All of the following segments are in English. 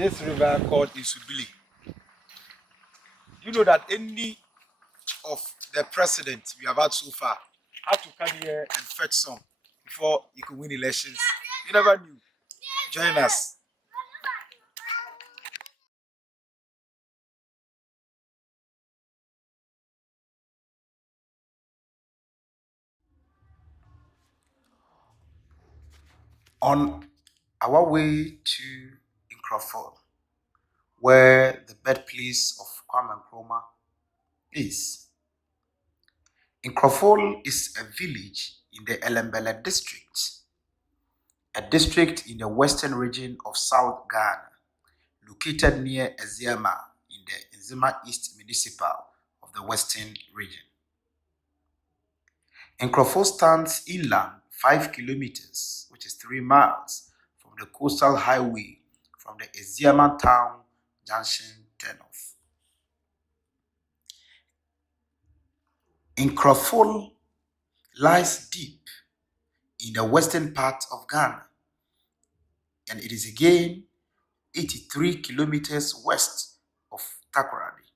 this river called Subile. You know that any of the presidents we have had so far had to come here and fetch some before you could win elections. You never knew. Join us. On our way to Nkroful, where the birthplace of Kwame Nkrumah is. Nkroful is a village in the Elembele district, a district in the western region of South Ghana, located near Eziama in the Nzima East Municipal of the Western region. Nkroful stands inland 5 kilometers, which is 3 miles, from the coastal highway from the Eziama town junction turnoff. Nkroful lies deep in the western part of Ghana, and it is again 83 kilometers west of Takoradi.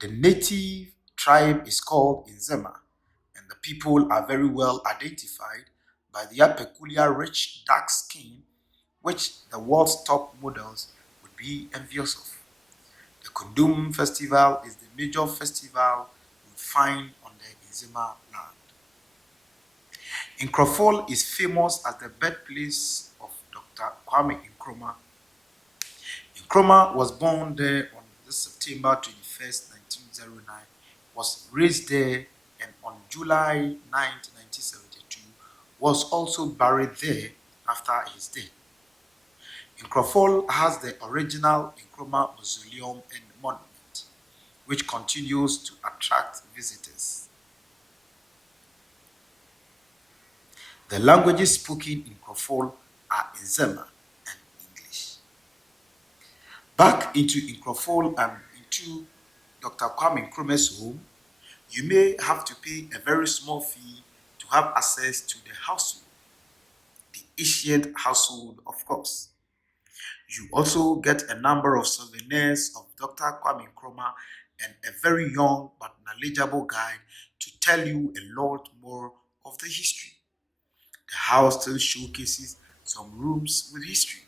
The native tribe is called Nzema, and the people are very well identified by their peculiar rich dark skin, which the world's top models would be envious of. The Kundum festival is the major festival you find on the Nzema land. Nkroful is famous as the birthplace of Dr. Kwame Nkrumah. Nkrumah was born there on September 21st, 1909, was raised there, and on July 9th, 1972, was also buried there after his death. Nkroful has the original Nkrumah Mausoleum and Monument, which continues to attract visitors. The languages spoken in Nkroful are Nzema and English. Back into Nkroful and into Dr. Kwame Nkrumah's home, you may have to pay a very small fee to have access to the household, the ancient household, of course. You also get a number of souvenirs of Dr. Kwame Nkrumah and a very young but knowledgeable guide to tell you a lot more of the history. The house still showcases some rooms with history.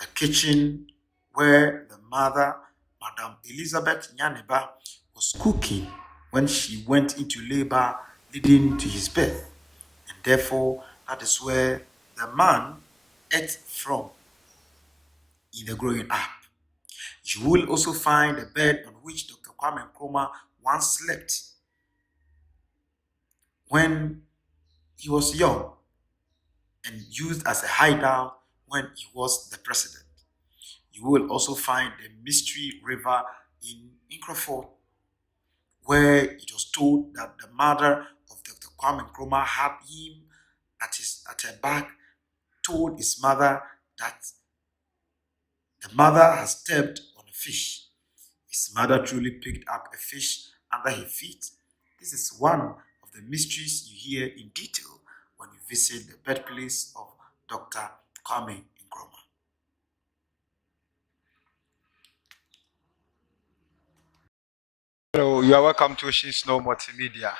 The kitchen where the mother, Madame Elizabeth Nyaneba, was cooking when she went into labor leading to his birth. And therefore, that is where the man ate from in the growing up. You will also find the bed on which Dr. Kwame Nkrumah once slept when he was young and used as a hideout when he was the president. You will also find the Mystery River in Nkroful, where it was told that the mother of Dr. Kwame Nkrumah had him at her back, told his mother that the mother has stepped on a fish. His mother truly picked up a fish under her feet. This is one of the mysteries you hear in detail when you visit the birthplace of Dr. Kwame Nkrumah. Hello, you are welcome to Ocean Snow Multimedia.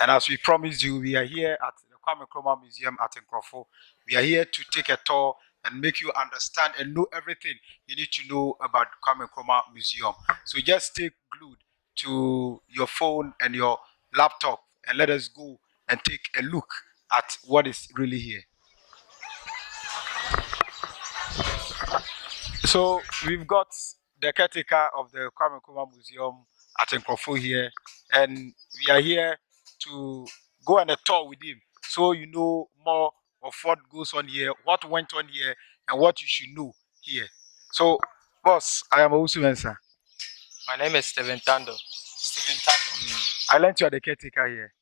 And as we promised you, we are here at the Kwame Nkrumah Museum at Nkroful. We are here to take a tour and make you understand and know everything you need to know about Kwame Nkrumah Museum. So just stay glued to your phone and your laptop and let us go and take a look at what is really here. So we've got the caretaker of the Kwame Nkrumah Museum at Nkroful here, and we are here to go on a tour with him, so you know more of what goes on here, what went on here, and what you should know here. So, boss, I am Owusu Mensah. My name is Steven Tando. Stephen Tando. I learned you are the caretaker here.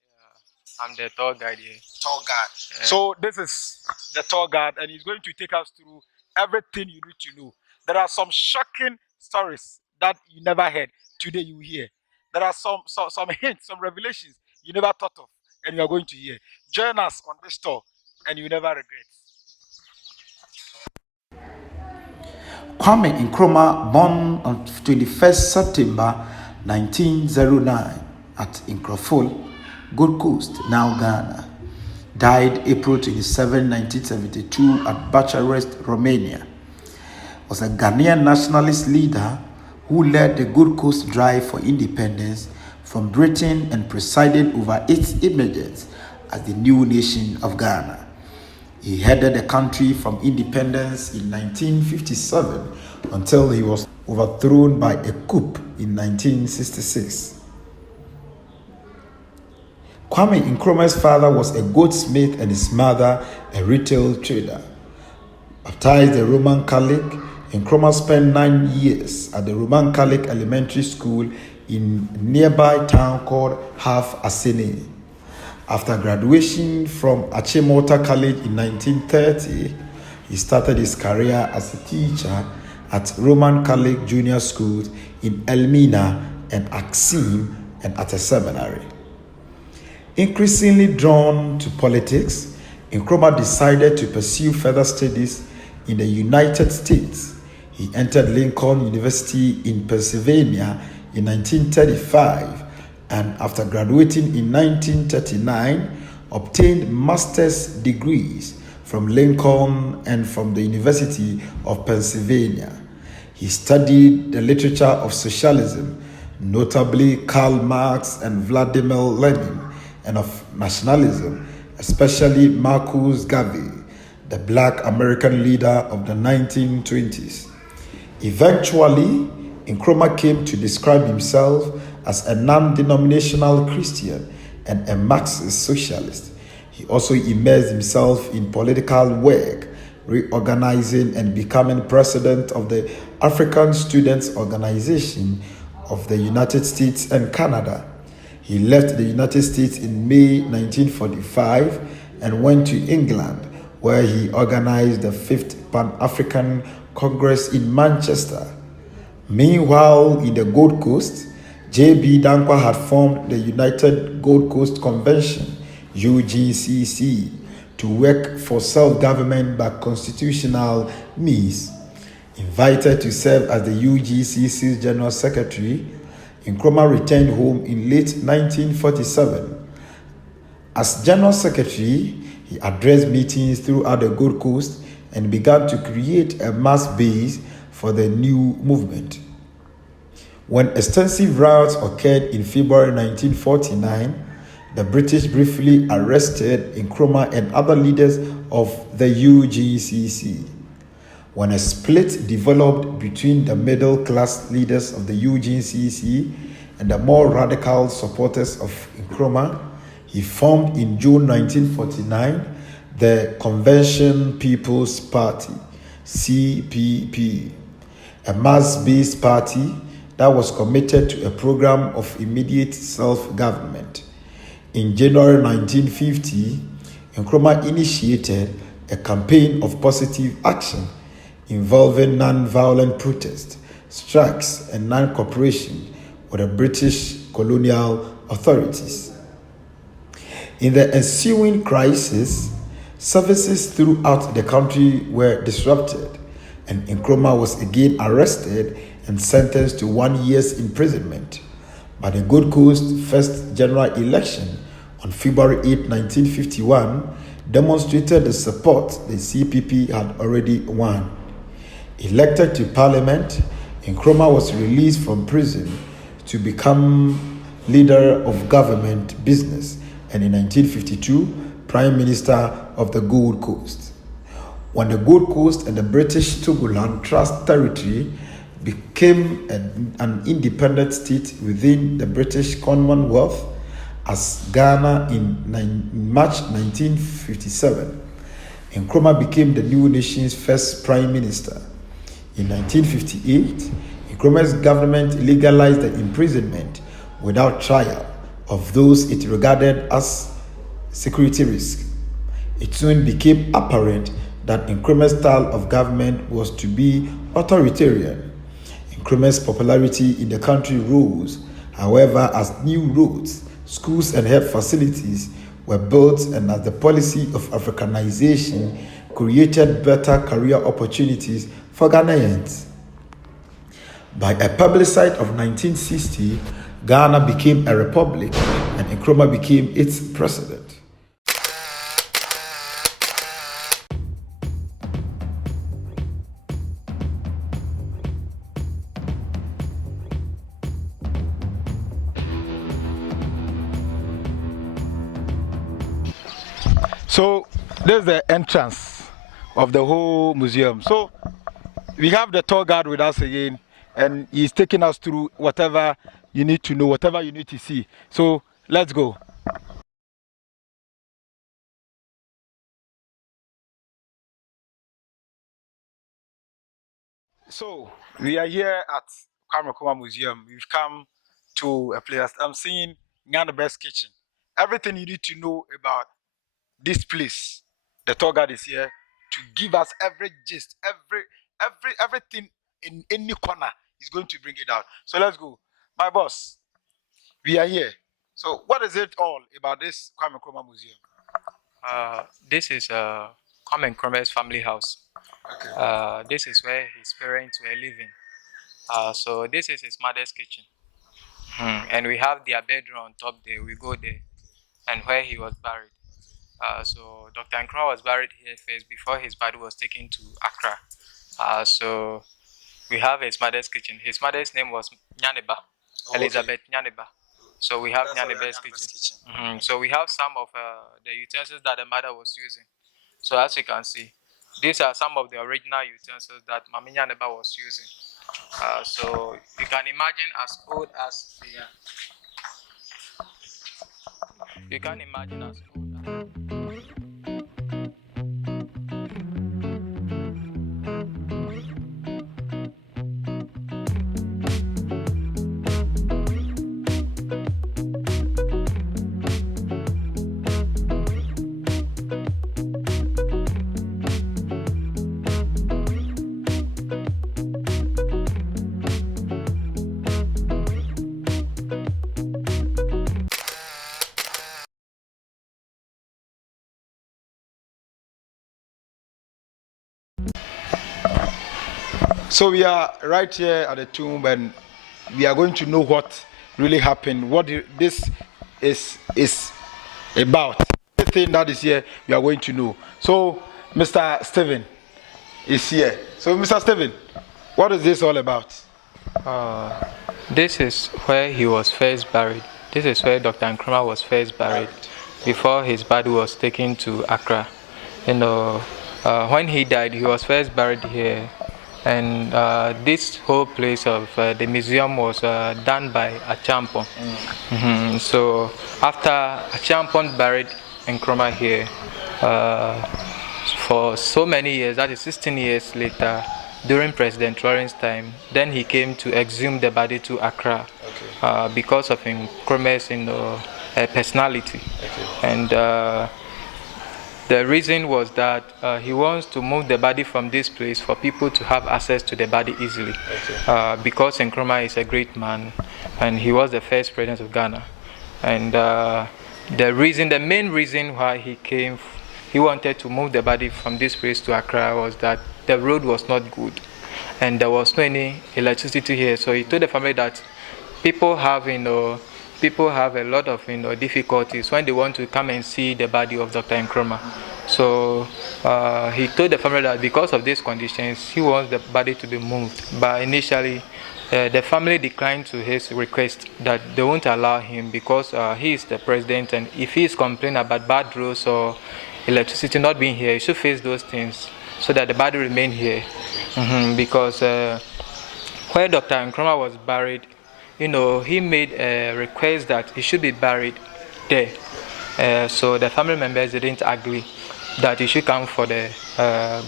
I'm the tour guide here. Tour guide. So this is the tour guide, and he's going to take us through everything you need to know. There are some shocking stories that you never heard. Today you hear. There are some hints, some revelations you never thought of, and you are going to hear. Join us on this tour, and you never regret. Kwame Nkrumah, born on 21st September 1909 at Nkroful, Gold Coast, now Ghana. Died April 27, 1972 at Bucharest, Romania. Was a Ghanaian nationalist leader who led the Gold Coast drive for independence from Britain and presided over its emergence as the new nation of Ghana. He headed the country from independence in 1957 until he was overthrown by a coup in 1966. Kwame Nkrumah's father was a goldsmith and his mother a retail trader. Baptized a Roman Catholic, Nkrumah spent 9 years at the Roman Catholic Elementary School in a nearby town called Half Asene. After graduation from Achimota College in 1930, he started his career as a teacher at Roman Catholic junior schools in Elmina and Axim and at a seminary. Increasingly drawn to politics, Nkrumah decided to pursue further studies in the United States. He entered Lincoln University in Pennsylvania in 1935 and after graduating in 1939, obtained master's degrees from Lincoln and from the University of Pennsylvania. He studied the literature of socialism, notably Karl Marx and Vladimir Lenin, and of nationalism, especially Marcus Garvey, the black American leader of the 1920s. Eventually, Nkrumah came to describe himself as a non-denominational Christian and a Marxist socialist. He also immersed himself in political work, reorganizing and becoming president of the African Students Organization of the United States and Canada. He left the United States in May 1945 and went to England, where he organized the 5th Pan-African Congress in Manchester. Meanwhile, in the Gold Coast, J.B. Dankwa had formed the United Gold Coast Convention, UGCC, to work for self-government by constitutional means. Invited to serve as the UGCC's General Secretary, Nkrumah returned home in late 1947. As General Secretary, he addressed meetings throughout the Gold Coast and began to create a mass base for the new movement. When extensive riots occurred in February 1949, the British briefly arrested Nkrumah and other leaders of the UGCC. When a split developed between the middle-class leaders of the UGCC and the more radical supporters of Nkrumah, he formed in June 1949 the Convention People's Party, CPP, a mass-based party that was committed to a program of immediate self-government. In January 1950, Nkrumah initiated a campaign of positive action involving non-violent protest, strikes, and non-cooperation with the British colonial authorities. In the ensuing crisis, services throughout the country were disrupted, and Nkrumah was again arrested and sentenced to 1 year's imprisonment. But the Gold Coast first general election on February 8, 1951 demonstrated the support the CPP had already won. Elected to Parliament, Nkrumah was released from prison to become leader of government business and in 1952, Prime Minister of the Gold Coast. When the Gold Coast and the British Togoland Trust Territory became an independent state within the British Commonwealth as Ghana in March 1957, Nkrumah became the new nation's first prime minister. In 1958, Nkrumah's government legalized the imprisonment without trial of those it regarded as security risks. It soon became apparent that Nkrumah's style of government was to be authoritarian. Nkrumah's popularity in the country rose, however, as new roads, schools, and health facilities were built and as the policy of Africanization created better career opportunities for Ghanaians. By a plebiscite of 1960, Ghana became a republic and Nkrumah became its president. So there's the entrance of the whole museum. So we have the tour guide with us again, and he's taking us through whatever you need to know, whatever you need to see. So let's go. So we are here at Kwame Nkrumah Museum. We've come to a place. I'm seeing Ghana Best Kitchen. Everything you need to know about this place. The tour guide is here to give us every gist, everything in any corner. He's going to bring it out. So let's go. My boss, we are here. So what is it all about this Kwame Nkrumah Museum? This is Kwame Nkrumah's family house. Okay. This is where his parents were living. So this is his mother's kitchen. And we have their bedroom on top there. We go there, and where he was buried. So Dr. Nkrumah was buried here first before his body was taken to Accra. So we have his mother's kitchen. His mother's name was Nyaneba, Elizabeth Nyaneba. So we have Nyaneba's kitchen. So we have some of the utensils that the mother was using. So as you can see, these are some of the original utensils that Mami Nyaneba was using. So you can imagine as old as they are. You can imagine as old as. So we are right here at the tomb, and we are going to know what really happened, what this is about. Everything that is here, we are going to know. So Mr. Stephen is here. So Mr. Stephen, what is this all about? This is where he was first buried. This is where Dr. Nkrumah was first buried before his body was taken to Accra. When he died, he was first buried here. And this whole place of the museum was done by Achampon. So after Achampon buried Nkrumah here, for so many years, that is 16 years later, during President Lawrence's time, then he came to exhume the body to Accra because of Nkrumah's personality. Okay. And the reason was that he wants to move the body from this place for people to have access to the body easily. Okay. Because Nkrumah is a great man, and he was the first president of Ghana. And the main reason why he came, he wanted to move the body from this place to Accra was that the road was not good, and there was no any electricity here. So he told the family that people have a lot of difficulties when they want to come and see the body of Dr. Nkrumah. So he told the family that because of these conditions, he wants the body to be moved. But initially, the family declined to his request that they won't allow him because he is the president, and if he is complaining about bad roads or electricity not being here, he should face those things so that the body remain here. Because where Dr. Nkrumah was buried, he made a request that he should be buried there. So the family members didn't agree that he should come for the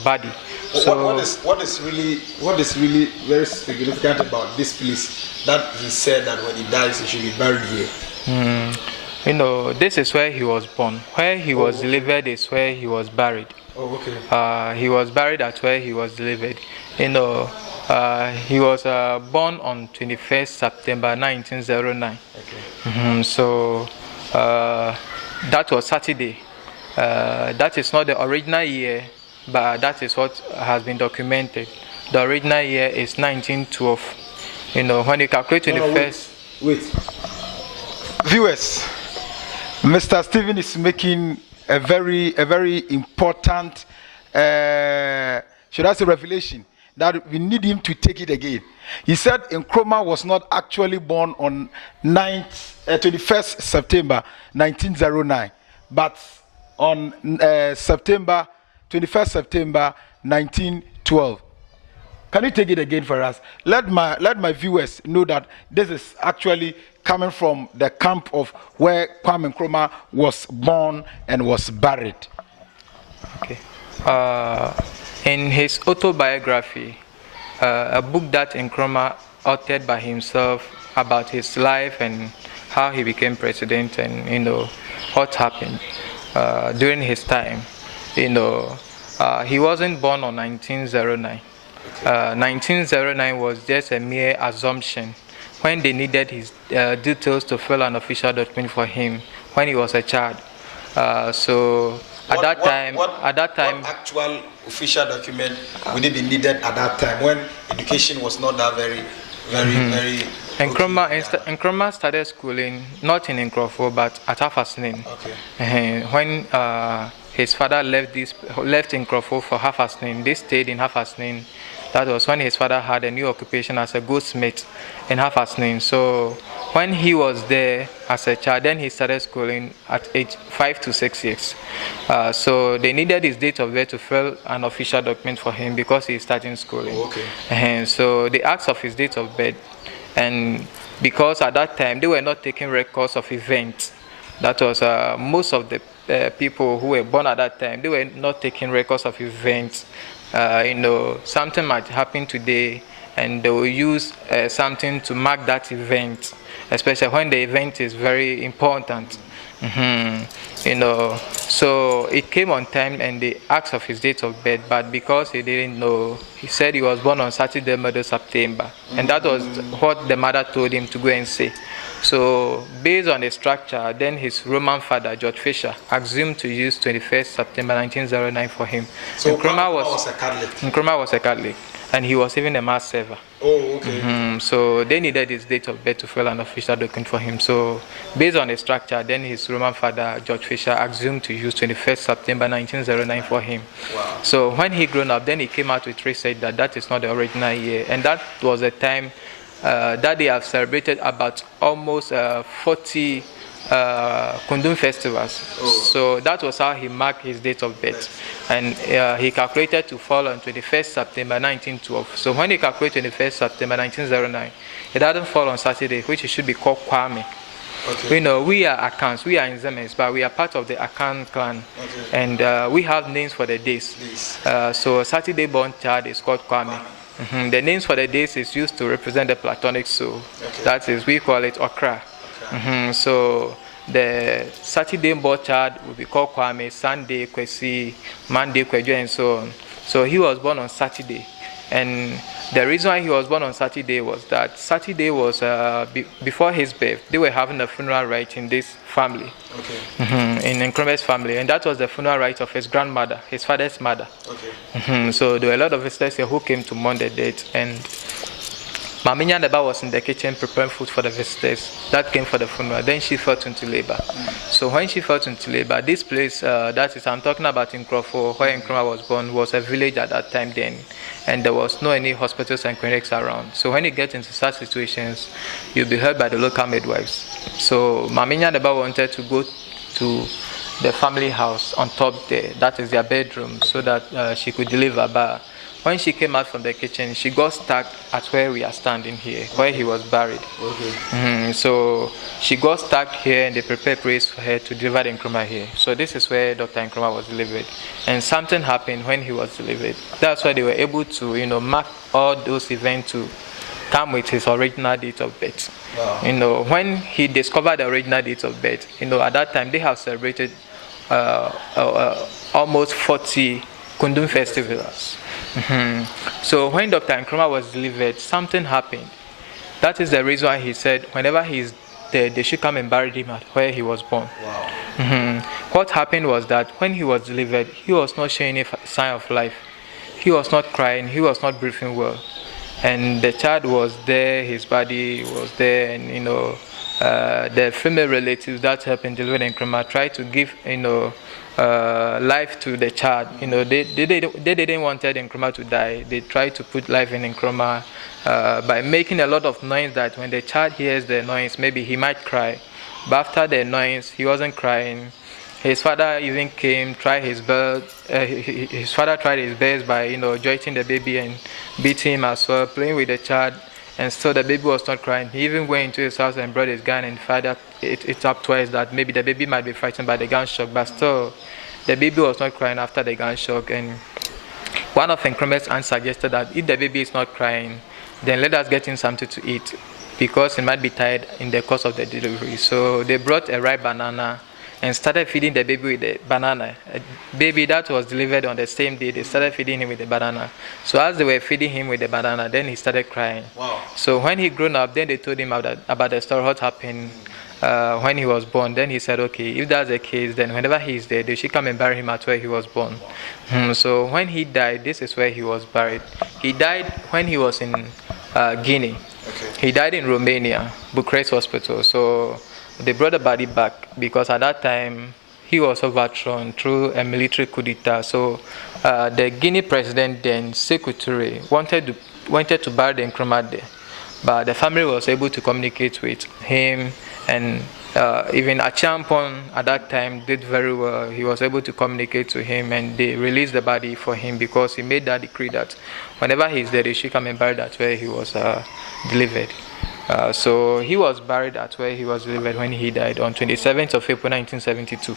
body. So what is really very significant about this place that he said that when he dies he should be buried here? This is where he was born. Where he was delivered is where he was buried. Oh, okay. He was buried at where he was delivered. He was born on 21st September 1909. Okay. So that was Saturday. That is not the original year, but that is what has been documented. the original year is 1912. When you calculate 21st. Wait. Viewers, Mr. Stephen is making a very important, should I say, revelation that we need him to take it again. He said Nkrumah was not actually born on 21st September 1909, but on 21st September 1912. Can you take it again for us? Let my viewers know that this is actually coming from the camp of where Kwame Nkrumah was born and was buried. Okay. In his autobiography, a book that Nkrumah authored by himself about his life and how he became president and what happened during his time. He wasn't born on 1909. 1909 was just a mere assumption when they needed his details to fill an official document for him when he was a child. At that time, what actual official document would it be needed at that time when education was not that very. Nkrumah started schooling not in Nkroful but at Hafasnin. Okay. When his father left Nkroful for Hafasnin, they stayed in Hafasnin. That was when his father had a new occupation as a goldsmith in Hafasnin. So when he was there as a child, then he started schooling at age 5 to 6 years. So they needed his date of birth to fill an official document for him because he's starting schooling. Okay. And so they asked of his date of birth, and because at that time they were not taking records of events. That was most of the people who were born at that time, they were not taking records of events. Something might happen today and they will use something to mark that event, especially when the event is very important. So it came on time and they asked of his date of birth, but because he didn't know, he said he was born on Saturday, middle September, and that was what the mother told him to go and say. So based on the structure, then his Roman father, George Fisher, assumed to use 21st September 1909 for him. So Nkrumah was a Catholic? Nkrumah was a Catholic, and he was even a mass server. Oh, okay. So they needed his date of birth to fill an official document for him. So based on the structure, then his Roman father, George Fisher, assumed to use 21st September 1909 for him. Wow. So when he grew up, then he came out with research that is not the original year, and that was the time that they have celebrated about almost 40 Kundum festivals. Oh. So that was how he marked his date of birth. And he calculated to fall on 21st September 1912. So when he calculated 21st September 1909, it doesn't fall on Saturday, which should be called Kwame. Okay. We are Akans, we are Nzemes, but we are part of the Akan clan. Okay. And we have names for the days. So Saturday born child is called Kwame. The names for the days is used to represent the Platonic soul. Okay. That is, we call it Okra. Okay. So the Saturday born child will be called Kwame, Sunday Kwesi, Monday Kwejo, and so on. So he was born on Saturday. And the reason why he was born on Saturday was that Saturday was before his birth. They were having a funeral rite in this family, in Nkrumah's family, and that was the funeral rite of his grandmother, his father's mother. Okay. So there were a lot of visitors here who came to mourn the dead, and Maminya Neba was in the kitchen preparing food for the visitors that came for the funeral. Then she fell into labor. So when she fell into labor, this place, that is, I'm talking about Nkroful, where Nkrumah was born, was a village at that time then. And there was no any hospitals and clinics around. So when you get into such situations, you'll be helped by the local midwives. So Maminya Neba wanted to go to the family house on top there, that is their bedroom, so that she could deliver. But when she came out from the kitchen, she got stuck at where we are standing here, where he was buried. Okay. So she got stuck here, and they prepared place for her to deliver the Nkrumah here. So this is where Dr. Nkrumah was delivered. And something happened when he was delivered. That's why they were able to, mark all those events to come with his original date of birth. Wow. When he discovered the original date of birth, at that time they have celebrated almost 40 Kundum festivals. So when Dr. Nkrumah was delivered, something happened. That is the reason why he said whenever he's dead, they should come and bury him at where he was born. Wow. What happened was that when he was delivered, he was not showing any sign of life. he was not crying, he was not breathing well. And the child was there, his body was there, and the female relatives that helped in delivering Nkrumah tried to give life to the child. They didn't want Nkrumah to die. They tried to put life in Nkrumah by making a lot of noise that when the child hears the noise, maybe he might cry. But after the noise, he wasn't crying. His father even came, tried his best. His father tried his best by, jointing the baby and beating him as well, playing with the child, and still the baby was not crying. He even went into his house and brought his gun and fired it up twice that maybe the baby might be frightened by the gunshot, but still the baby was not crying after the gunshot. And one of Nkrumah's aunts suggested that if the baby is not crying, then let us get him something to eat because he might be tired in the course of the delivery. So they brought a ripe banana and started feeding the baby with the banana. A baby that was delivered on the same day, they started feeding him with the banana. So as they were feeding him with the banana, then he started crying. Wow. So when he grew up, then they told him about the story, what happened when he was born. Then he said, okay, if that's the case, then whenever he's there, they should come and bury him at where he was born. So when he died, this is where he was buried. He died when he was in Guinea. Okay. He died in Romania, Bucharest Hospital. So they brought the body back because at that time he was overthrown through a military coup d'etat. So the Guinea president then, Sekou Touré, wanted to bury the Nkrumah there, but the family was able to communicate with him, and even Achampon at that time did very well. He was able to communicate to him, and they released the body for him because he made that decree that whenever he's dead, they should come and bury that where he was delivered. So he was buried at where he was delivered when he died on 27th of April 1972.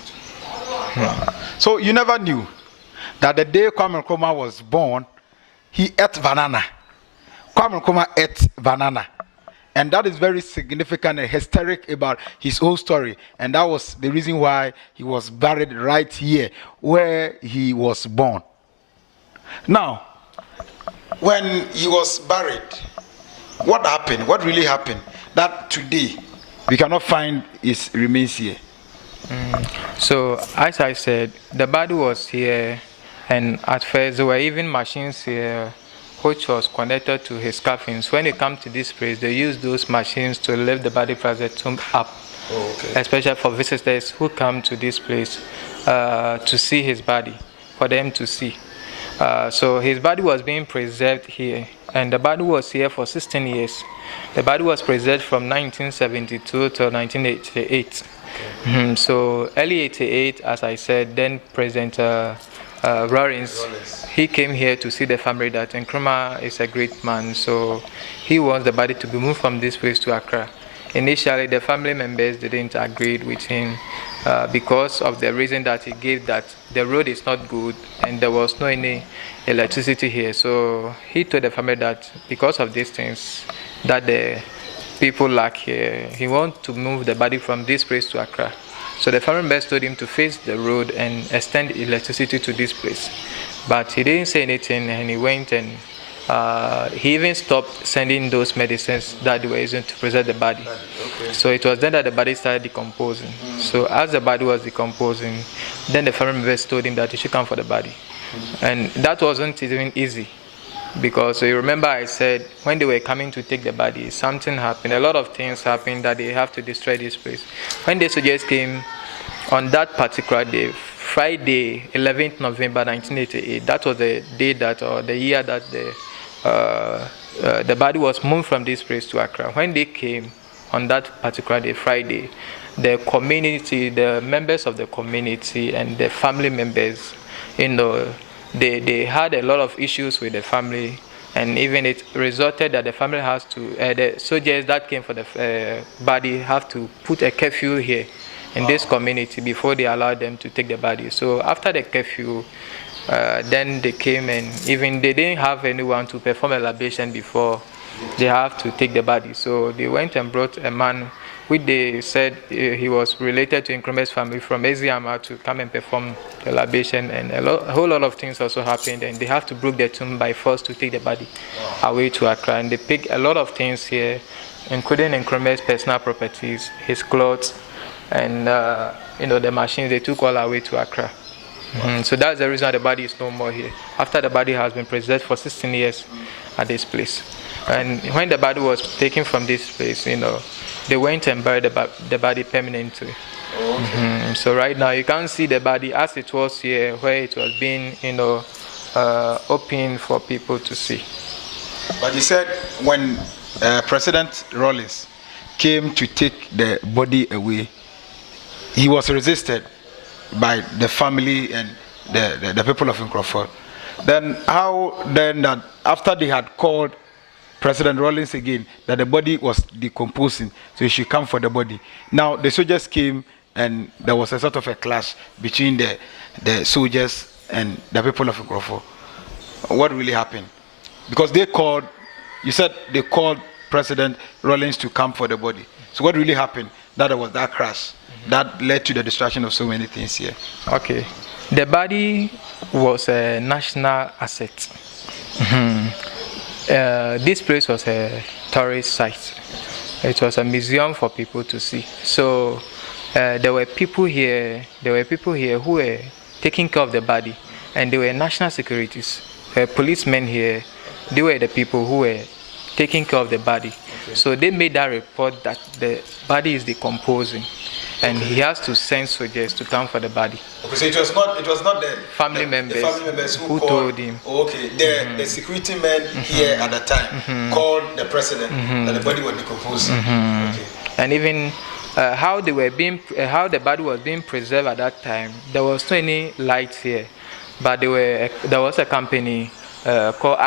So you never knew that the day Kwame Nkrumah was born, he ate banana. Kwame Nkrumah ate banana. And that is very significant and historic about his whole story. And that was the reason why he was buried right here where he was born. Now, when he was buried, what happened? What really happened? That today we cannot find his remains here. So, as I said, the body was here, and at first there were even machines here which was connected to his coffins. When they come to this place, they use those machines to lift the body from the tomb up. Oh, okay. Especially for visitors who come to this place to see his body, for them to see. So his body was being preserved here, and the body was here for 16 years. The body was preserved from 1972 to 1988. Okay. So early 88, as I said, then President Rawlings, he came here to see the family that Nkrumah is a great man, so he wants the body to be moved from this place to Accra. Initially, the family members didn't agree with him because of the reason that he gave, that the road is not good and there was no any electricity here. So he told the family that because of these things that the people lack here, he wants to move the body from this place to Accra. So the family members told him to face the road and extend electricity to this place. But he didn't say anything, and he went and he even stopped sending those medicines that they were using to preserve the body. Okay. So it was then that the body started decomposing. So as the body was decomposing, then the family members told him that he should come for the body. And that wasn't even easy, because you remember I said when they were coming to take the body, something happened. A lot of things happened that they have to destroy this place. When the soldiers came on that particular day, Friday, 11th November 1988, that was the day that, or the year that the body was moved from this place to Accra. When they came on that particular day, Friday, the community, the members of the community and the family members, they had a lot of issues with the family, and even it resulted that the family has to, the soldiers that came for the body have to put a curfew here in this community before they allowed them to take the body. So after the curfew, then they came, and even they didn't have anyone to perform a libation before they have to take the body. So they went and brought a man, which they said he was related to Nkrumah's family, from Eziama, to come and perform the libation, and a whole lot of things also happened, and they have to break the tomb by force to take the body away to Accra. And they picked a lot of things here, including Nkrumah's personal properties, his clothes, and the machines. They took all away to Accra. So that's the reason the body is no more here. After the body has been preserved for 16 years at this place. And when the body was taken from this place, they went and buried the body permanently. So right now you can't see the body as it was here, where it was being, open for people to see. But you said when President Rawlings came to take the body away, he was resisted by the family and the people of Nkroful. Then how then that after they had called President Rawlings again that the body was decomposing, so he should come for the body. Now the soldiers came and there was a sort of a clash between the soldiers and the people of Nkroful. What really happened? Because you said they called President Rawlings to come for the body. So what really happened? That there was that crash that led to the destruction of so many things here. Okay. The body was a national asset. This place was a tourist site. It was a museum for people to see. So there were people here who were taking care of the body, and they were national securities. Policemen here, they were the people who were taking care of the body. Okay. So they made that report that the body is decomposing, and he has to send soldiers to come for the body. Okay, so it was not the family members who told him. Okay, the security men here at the time called the president that the body was decomposing. Okay. And even how the body was being preserved at that time, there was no any lights here, but there was a company called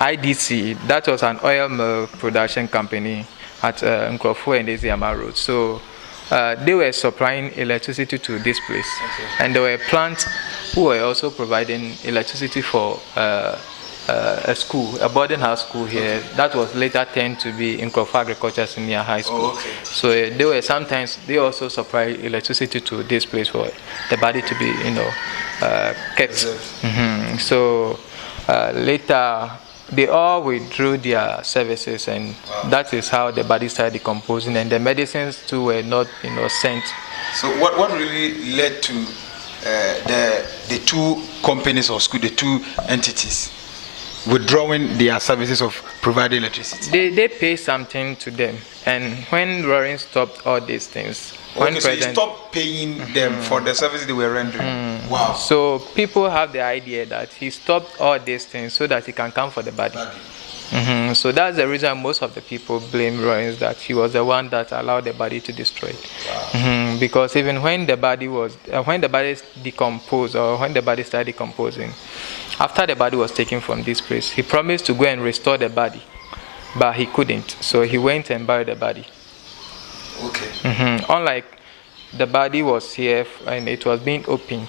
IDC. That was an oil mill production company at Nkroful and Eziama Road. So they were supplying electricity to this place. Okay. And there were plants who were also providing electricity for a school, a boarding house school here. Okay. That was later turned to be Nkroful Agriculture Senior High School. Oh, okay. So they also supply electricity to this place for the body to be, kept. So later they all withdrew their services, and that is how the body started decomposing, and the medicines too were not, sent. So what really led to the two companies or school, the two entities, withdrawing their services of providing electricity? They pay something to them, and when Rawlings stopped all these things, so he stopped paying them for the services they were rendering. Wow. So people have the idea that he stopped all these things so that he can come for the body. So that's the reason most of the people blame Rawlings, that he was the one that allowed the body to destroy. Wow. Because even when the body decomposed, or when the body started decomposing, after the body was taken from this place, he promised to go and restore the body, but he couldn't. So he went and buried the body. Okay. Unlike the body was here and it was being opened,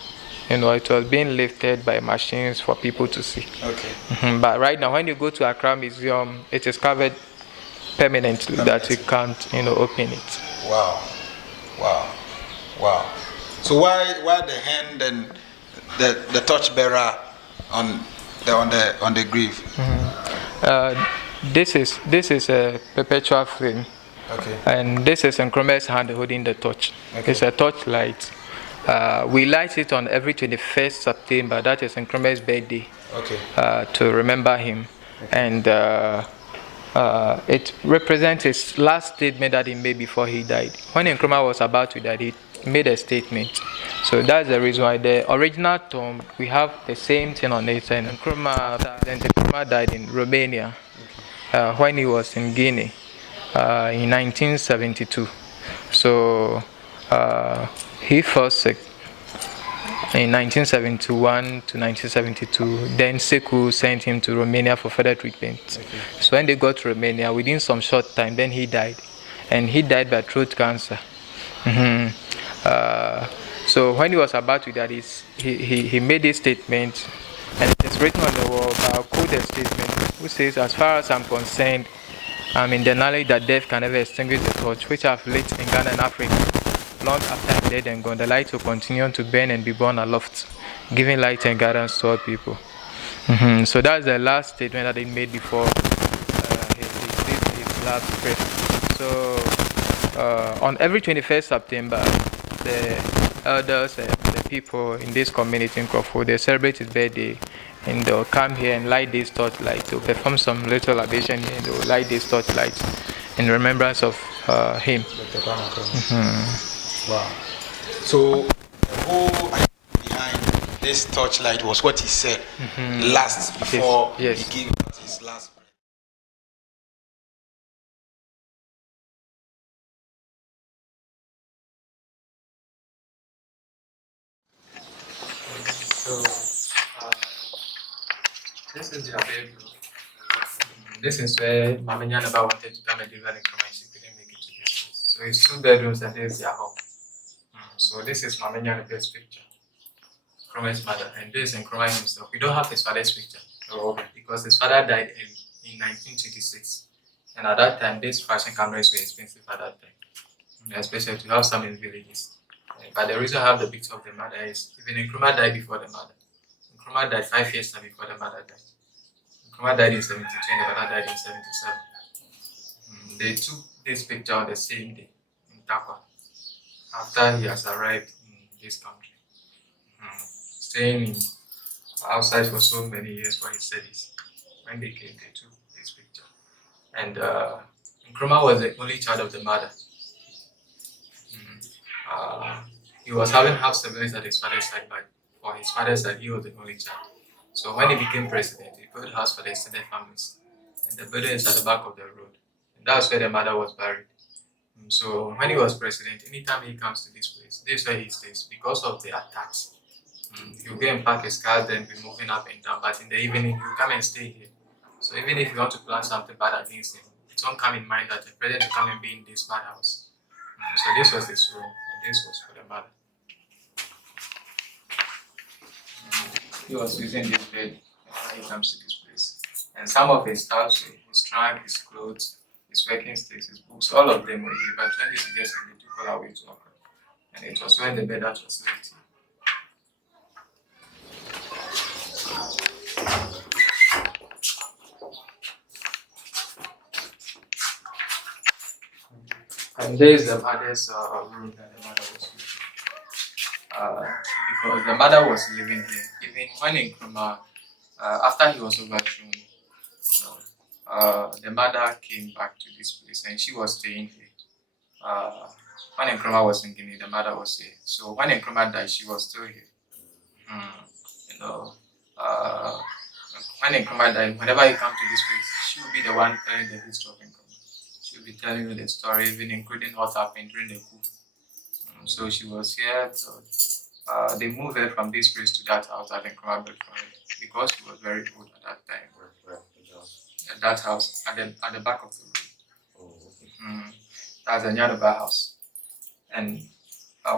it was being lifted by machines for people to see. Okay. But right now, when you go to Accra Museum, it is covered permanently that you can't, open it. Wow. So why the hand and the torchbearer on the grave? This is a perpetual flame. Okay. And this is Nkrumah's hand holding the torch. Okay. It's a torch light. We light it on every 21st September. That is Nkrumah's birthday. Okay. To remember him. Okay. And it represents his last statement that he made before he died. When Nkrumah was about to die, he made a statement. So that's the reason why the original tomb, we have the same thing on it. And Nkrumah died in Romania, when he was in Guinea. In 1972. So he fell sick in 1971 to 1972. Then Seku sent him to Romania for further treatment. Okay. So when they got to Romania, within some short time, then he died. And he died by throat cancer. So when he was about to die, he made this statement, and it is written on the wall, but I'll quote the statement, who says, "As far as I'm concerned, I'm in the knowledge that death can never extinguish the torch which I've lit in Ghana and Africa. Long after I'm dead and gone, the light will continue to burn and be born aloft, giving light and guidance to all people." So that's the last statement that he made before his last breath. So on every 21st September, the elders and the people in this community in Nkroful, they celebrate his birthday and they'll come here and light this torchlight. They'll perform some little libation here and they'll light this torchlight in remembrance of him. Dr. Kwame Nkrumah. Wow. So the whole idea behind this torchlight was what he said last before Yes. he gave out his last breath. So, this is their bedroom. This is where Mama Nyanaba wanted to come and deliver Nkrumah. She couldn't make it to this place. So it's 2 bedrooms and this is their home. So this is Mama Nyanaba's picture, Nkrumah's mother, and this is Nkrumah himself. We don't have his father's picture. Because his father died in 1926. And at that time, these fashion cameras were expensive at that time, especially to have some in villages. But the reason I have the picture of the mother is even Nkrumah died before the mother. Nkrumah died 5 years before the mother died. Nkrumah died in 72 and the mother died in 77. They took this picture on the same day in Takwa after he has arrived in this country, staying outside for so many years for his studies. When they came, they took this picture. And Nkrumah was the only child of the mother. He was having half siblings at his father's side, but for his father's side, he was the only child. So when he became president, he built a house for the extended families. And the building is at the back of the road. And that's where the mother was buried. So when he was president, anytime he comes to this place, this is where he stays because of the attacks. He'll go and park his car, then be moving up and down. But in the evening, he'll come and stay here. So even if you want to plan something bad against him, it won't come in mind that the president will come and be in this bad house. So this was his room, and this was for the mother. He was using this bed when he comes to this place. And some of his stuff, his trunk, his clothes, his working sticks, his books, all of them were here. But when this guest came, they took all away to Accra. And it was when the bed that was left here. And there is the mother's room that the mother was living. Because the mother was living here. Even when Nkrumah, after he was overthrown, the mother came back to this place and she was staying here. When Nkrumah was in Guinea, the mother was here. So when Nkrumah died, she was still here. When Nkrumah died, whenever he comes to this place, she will be the one telling the history of Nkrumah. She will be telling you the story, even including what happened during the coup. So she was here. So, they moved her from this place to that house that Nkrumah built for her because she was very old at that time. At that house, at the back of the road. That's the Nyanuba house. And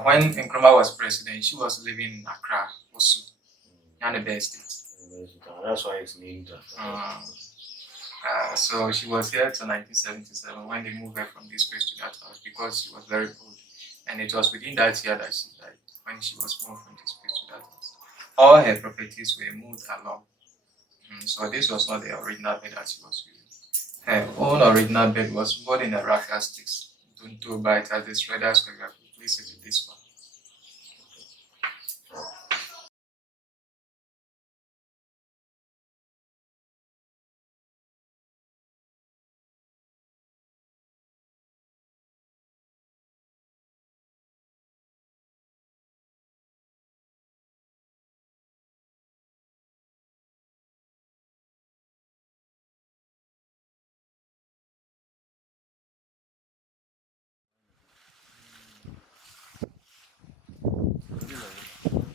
when Nkrumah was president, she was living in Accra, Osu, Nyanuba Estate. That's why it's named after. So she was here till 1977 when they moved her from this place to that house because she was very old. And it was within that year that she died when she was moved from this place to that house. All her properties were moved along. So this was not the original bed that she was using. Her own original bed was more in the raffia sticks. Don't do by it as this Reader's Biography. Please see this one.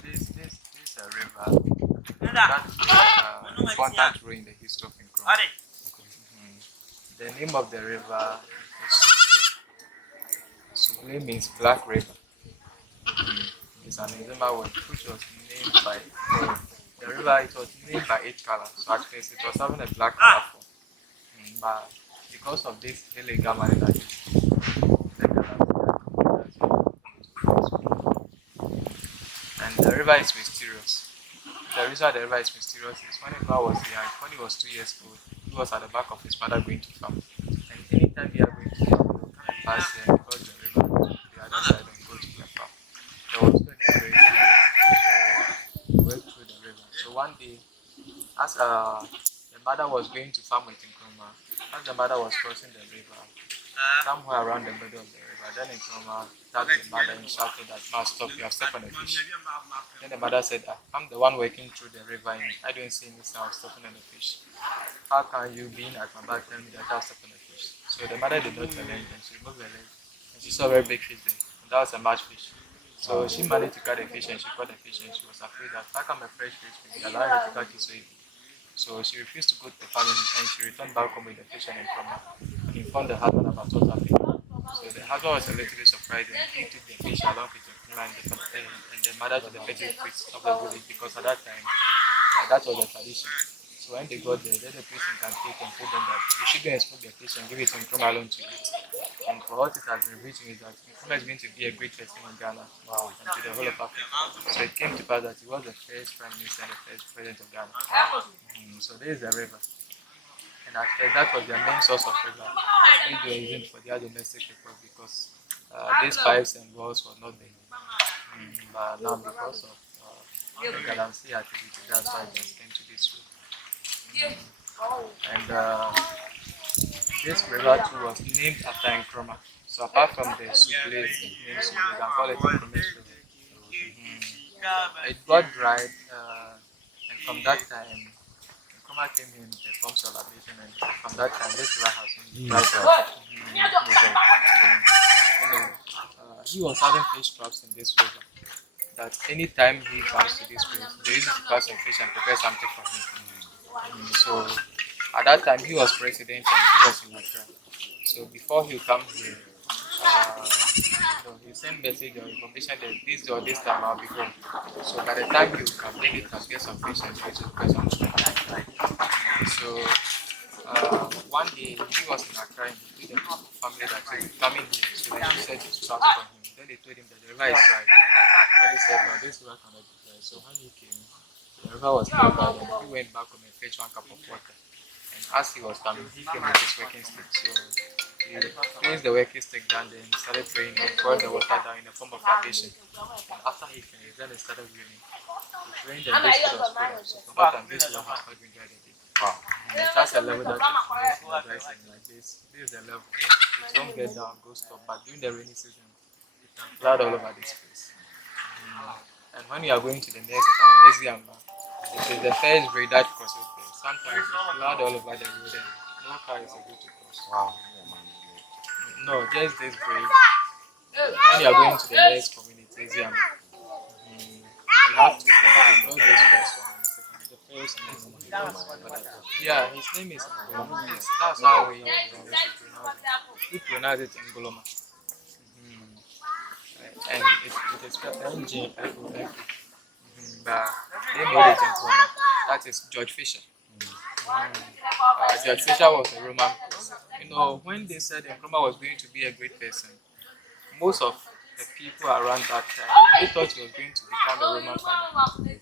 This is a river that is important role in the history of Nkrumah. The name of the river is Subile. Subile means black river. It's an Nzema word which was named by the river. It was named by its color. So actually, it was having a black color form. But because of this illegal money that is the and the river is mysterious. The reason the river is mysterious is when Nkrumah was young, when he was 2 years old, he was at the back of his mother going to farm. And anytime they are going to farm, they will come and pass here because the river, the other side, and go to the farm. There was no need as the mother was going to farm with Nkrumah, as the mother was crossing the river, somewhere around the middle of the river, then Nkrumah tapped the mother and shouted that, "Ma, stop, you have stepped on a fish." Then the mother said, "I'm the one working through the river and I don't see any sign of stepping on a fish. How can you, being at my back, tell me that I have stepped on a fish?" So the mother did not tell anything. She removed her leg and she saw a very big fish there. And that was a match fish. So she managed to catch the fish and she caught the fish and she was afraid that how come a fresh fish will be allowing her to catch it so easily. So she refused to go to the farm and she returned back home with the fish and Nkrumah and informed the husband about what happened. So the husband was a little bit surprised and he took the fish along with Nkrumah and the mother to the petty priest of the village because at that time that was the tradition. So when they got there, then the priest incantated and told them that you should go and smoke the fish and give it to Nkrumah alone to eat. And for what it has been written is that Nkrumah is going to be a great person in Ghana and to the whole of Africa. So it came to pass that he was the first prime minister and the first president of Ghana. So there is the river. And at first that was their main source of river, which they were using for their domestic purpose because these pipes and wells were not there. But now because of the Galamsey activity, that's why it has came to this route. And this river too was named after Nkrumah. So apart from the Subile name Subile, you can call it Nkrumah River. It got dried, and from that time, Nkrumah came in the forms of libation, and from that time, this river has been dried up. He was having fish traps in this river. That anytime he comes to this place, they used to catch some fish and prepare something for him. So at that time he was president and he was in Accra. So before he come here, he sent message or information that this or this time I'll be home. So by the time you come, then you can get some fish and try to prepare some food. So one day he was in Accra and he told the family that he was coming here. So they said to traps for him. Then they told him that the river is dry. And he said, "No, this river cannot be dry." So when he came, the river was nearby and he went back home and fetched 1 cup of water. And as he was coming, he came with his working stick. So he placed the working stick down there and started praying and poured the water down in the form of libation. And after he finished, then it started raining. It rained and this was full. So from that time, this river has not been dried again. And it has a level that it dries like this. This is the level. It won't get down, go stop. But during the rainy season, it can flood all over this place. And when you are going to the next town, Eziamba, it is the first bridge that crosses there. Sometimes it flood all over the road and no car is able to cross. Wow. No, just this bridge. When you are going to the next community, Eziamba, you have to go this first one. The first name. Yeah, his name is Ngoloma. Yes, that's how we pronounce it Ngoloma. And it is spelled Nglof. But they made it Nkrumah. That is George Fisher. George Fisher was a Roman priest. You know, when they said Nkrumah was going to be a great person, most of the people around that time they thought he was going to become a Roman father.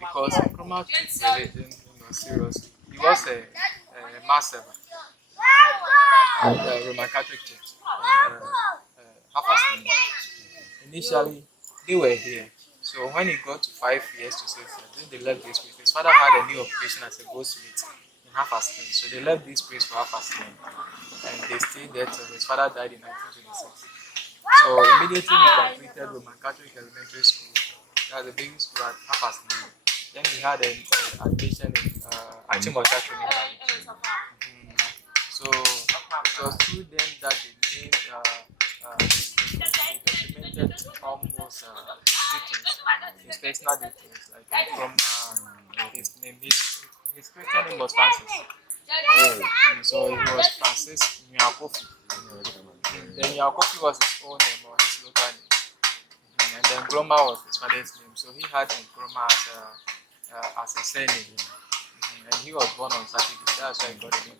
Because Nkrumah took religion, seriously. He was a mass servant at the Roman Catholic Church, half as initially they were here. So when he got to 5 years to 6 years, then they left this place. His father had a new occupation as a goldsmith in half Aston. So they left this place for half Aston. And they stayed there till his father died in 1926. So immediately he completed Roman Catholic Elementary School. That was a big school at half Aston. Then he had an admission in Achimota Training College. So it was through them that they named documented almost details, his personal details, like from his name. His Christian name was Francis. So he was Francis Nkroful. Then Nkroful was his own name or his local name. And then Nkrumah was his father's name. So he had Nkrumah as a surname. And he was born on Saturday. That's why he got the name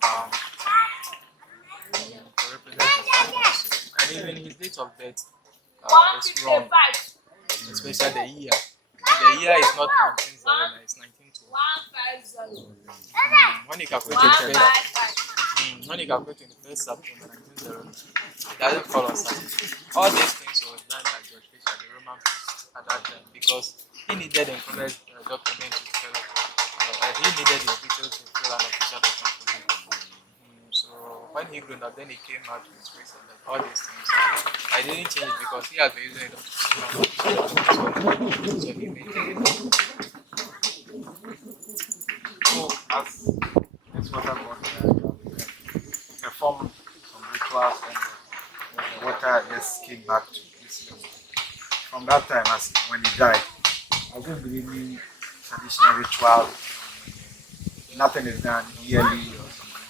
to represent his father also. And even his date of death is wrong, especially the year. The year is not 1909, it's 1912. When you calculate when you calculate 21st September 1909, it doesn't fall on Saturday. All these things was done by George Fisher, the Roman priest, at that time, because he needed Nkrumah's document to tell he needed his details to fill an official document for him. So when he grew up, then he came out with face and like all these things. I didn't change it because he has been using it on official documents. So he maintained it. So as this water bottle performed some rituals and the water just came back to this level. From that time, as when he died, I don't believe in traditional ritual. Nothing is done yearly or something.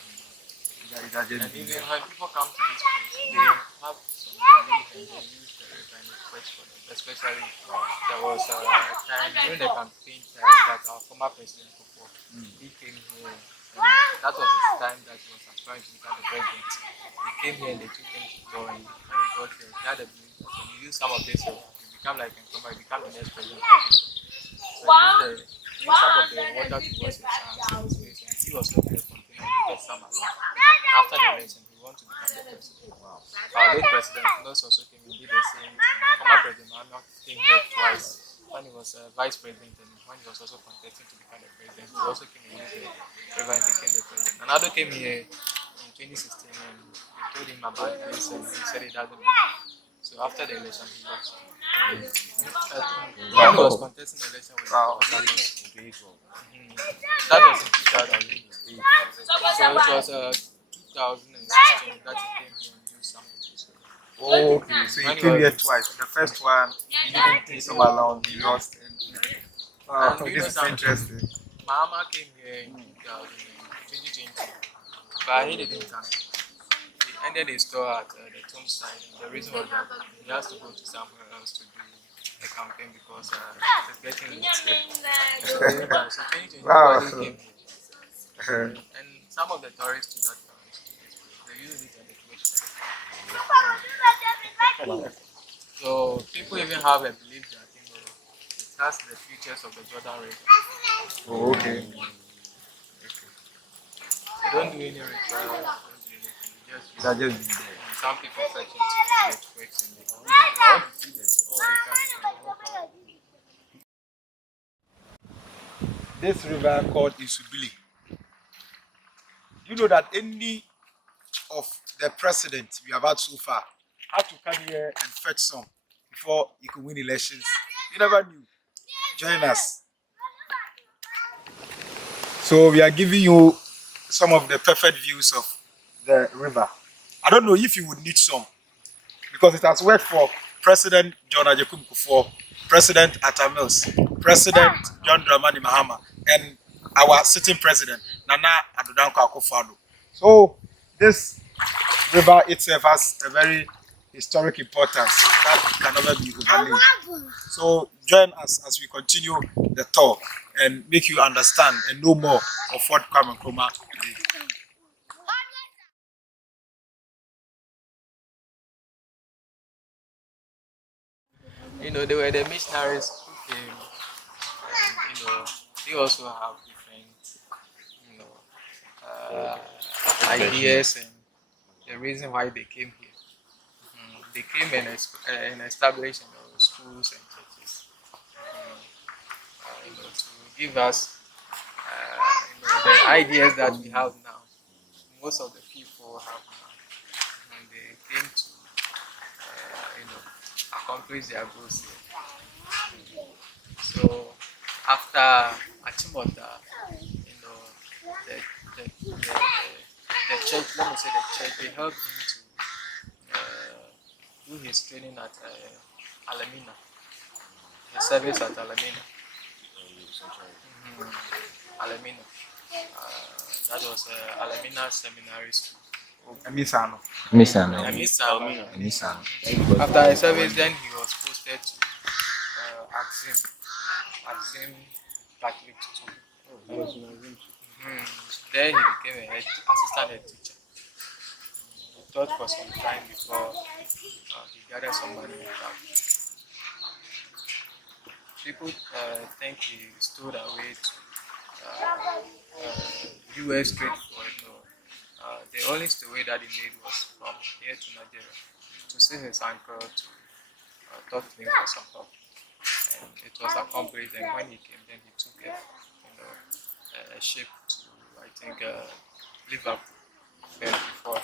That just And be even there. when people come to this place, they have some belief and they use the river and request for them. Especially there was a time during the campaign time that our former president Nkroful, he came here. And that was his time that he was aspiring to become the president. He came here and they took him to tour. And when he got here, he had a belief that when you use some of this, you become like Nkrumah, you become the next president. So he used some of the water to wash his hands and his face, and he was looking at the container and put some along. And after the election, he wanted to become the president. Our late president Nkrumah also came and did the same thing. Former president Mahama came here twice when he was vice president and when he was also contesting to become the president. He also came and used the river and became the president. Another came here in 2016 and they told him about this and he said he doesn't believe. So after the election, he lost. When he was contesting the election with that was in 2008. So it was 2016 that he came here and used some of this. Oh, okay. So he When he came was- here twice. The first one, he didn't take some along, he lost. And you know This is something? interesting. Mahama came here in 2020, but he didn't come. He ended his tour at the tomb side. And the reason was that he has to go to somewhere else to do the campaign because it's getting late. So 2020, Wow. nobody came here. And some of the tourists to that tourist, they use it as a tourist. So people even have a belief that it has the features of the Jordan River. Oh, okay. They don't do any rituals, they don't do anything. They just use That it. just be there. And some people fetch it and it works and they can. I want to see this. Oh, you can. This river called Subile. You know that any of the presidents we have had so far had to come here and fetch some before you could win elections. You never knew. Join us. So we are giving you some of the perfect views of the river. I don't know if you would need some because it has worked for President John Ajay Nkroful, President Atta Mills, President John Dramani Mahama, and our sitting president Nana Addo Dankwa Akufo-Addo. So this river itself has a very historic importance that can never be overlaid. So join us as we continue the tour and make you understand and know more of what Kwame Nkrumah did. You know, they were the missionaries who came, and they also have different, you know, ideas and the reason why they came here. They came and established, schools and churches, to give us, the ideas that we have now. Most of the people have now, and they came to, accomplish their goals here. So after Achimota, the, the church, let me say the church, they helped him to do his training at Alamina, his service at Alamina. Alamina. That was Alamina Seminary School. Misano. Misano. Amisa. After his service, then he was posted to Axim Catholic School. There he became a assistant head teacher. He taught for some time before he gathered some money and stuff. People think he stood away to US trade for the only stowaway that he made was from here to Nigeria to see his uncle to talk to him for some help. And it was accomplished, and when he came, then he took a ship to, I think, Liverpool before.